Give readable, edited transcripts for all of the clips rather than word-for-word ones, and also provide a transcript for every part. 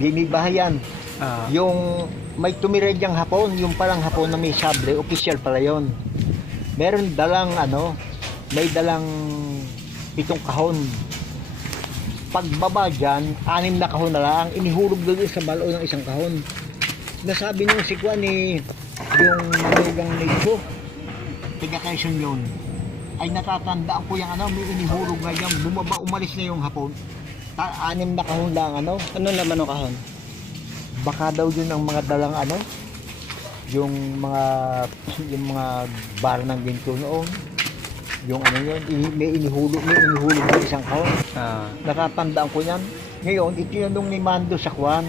binibahayan. Yung may tumiredyang hapon, yung palang hapon na may sable, official pala yun. Meron dalang may dalang 7 kahon. Pagbaba dyan, 6 na kahon na lang, inihulog doon sa balo ng 1 kahon. Nasabi nung si Juan yung manugang nito, tiga Quezon yun, ay natatandaan ko yung may inihulog nga dyan, bumaba, umalis na yung hapon. 6 na kahon lang Ano laman ng kahon? Baka daw yun ang mga dalang yung mga bar ng ginto noon. Yung yun, may inihulog ng 1 kahon. Natatandaan ko yan. Ngayon, itinanong ni Mando sa Juan,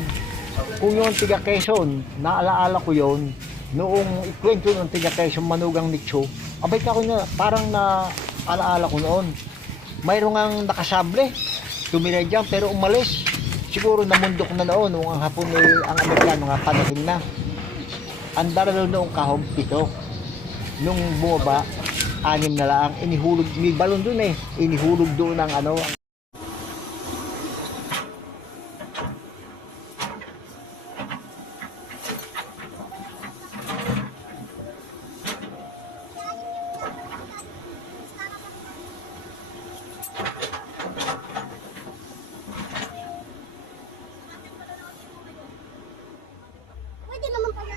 kung yung tiga Quezon, naalaala ko yun, noong ikwento ng tiga Quezon, manugang nicho, abay ka ko na, parang naalaala ko noon. Mayroong ang nakasable, tumira dyan, pero umalis. Siguro namundok na noon, nung ang hapon ang Amerikano nga padating na. Ang dala noong kahon, 7. Nung bumaba, 6 na lang, inihulog, may balon dun inihulog doon ang Pwede naman pala.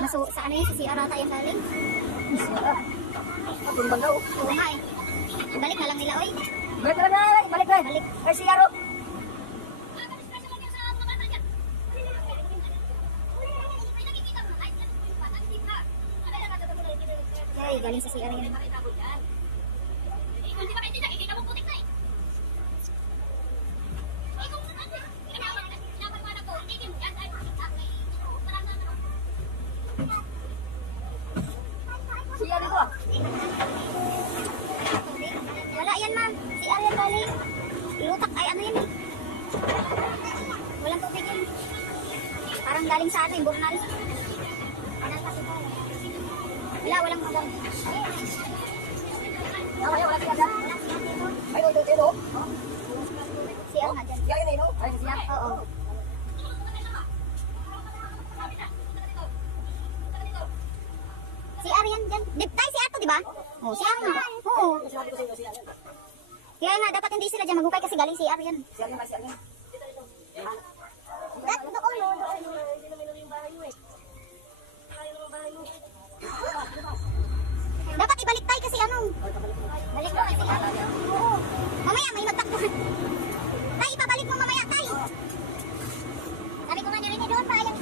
Maso, sa ano yun? Sa CR ata yung galing? Bumbagaw. Oo nga eh. Balik na lang nila, oy. Balik na lang, balik na. Balik. Ay, si Yaro. Ay, galing sa CR yan. Si Yaro ko. Wala yan, ma'am. CR yan galing. Ilutak ay ano yan eh. Walang tubig yan. Parang galing sa ano yung burnal. Wala, walang magang. Wala si Yaro. Ay, CR nga dyan. Oo. CR yan dyan. Tay, CR to, di ba? Oo, CR nga. Oo. Kaya nga, dapat hindi sila dyan maghukay kasi galing CR yan. Doon mo, doon. Dapat ibalik tayo kasi ano. Balik mo kasi ano. Oo. Mamaya may magtakbuhan. Tay, ipabalik mo mamaya, tay. Sabi ko nga nyo rin doon pa yung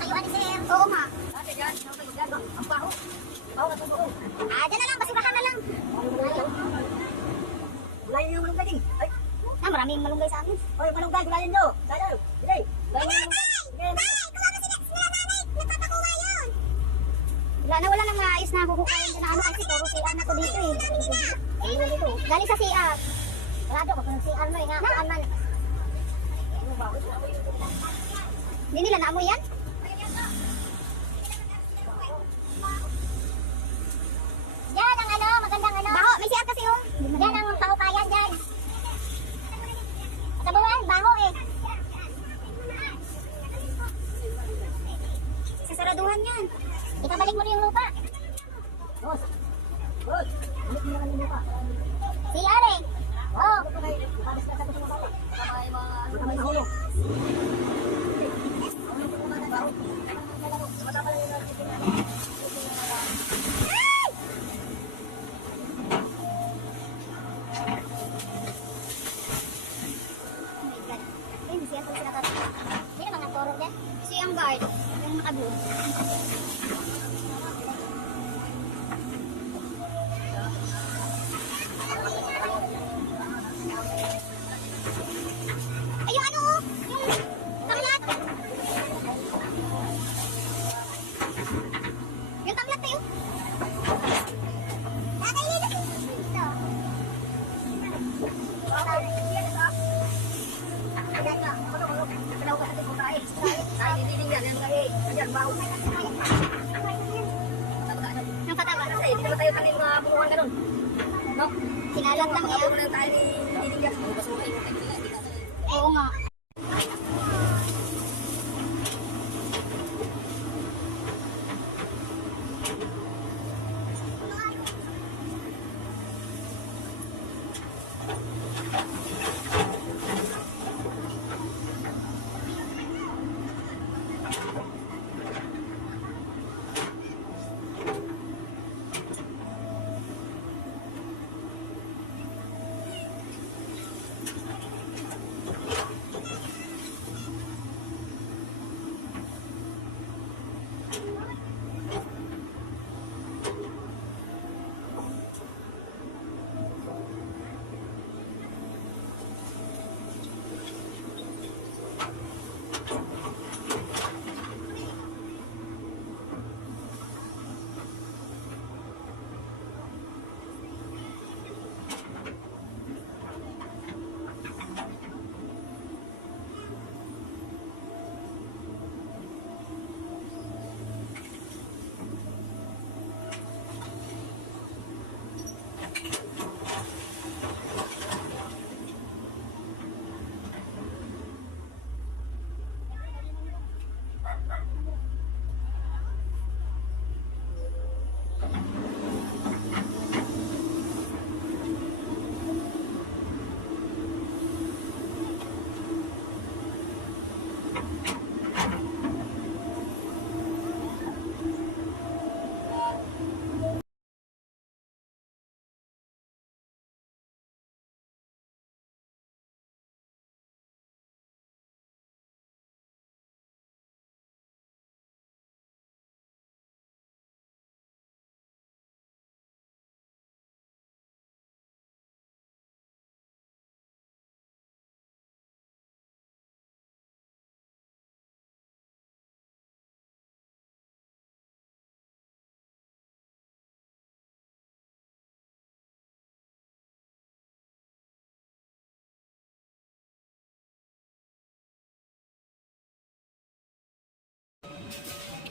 tayuan ni sir. Oo nga. Dyan na lang, basurahan na lang. Maraming malunggay sa amin. Wala nang maayos na kukukain dyan na ano kasi puro CR na to dito eh. Galing sa CR. Rado ko kung CR mo eh nga. Aman. Hindi nila naamoy yan? Yan ang ano, magandang ano. Baho, may CR kasi oh. Yan ang pahukayan dyan. Sa buwan, baho eh. Sasaraduhan yan. Ikabalik mo rin yung lupa. CR eh. Oh. Yung guard, yung naka-blue. Ay, yung ano, yung tamlat. Yung tamlat tayo. Yung pataba. Sinalat lang yan. Oo nga.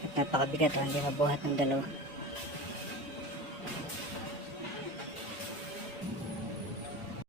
At napakabigat ang hindi mabuhat ng dalawa.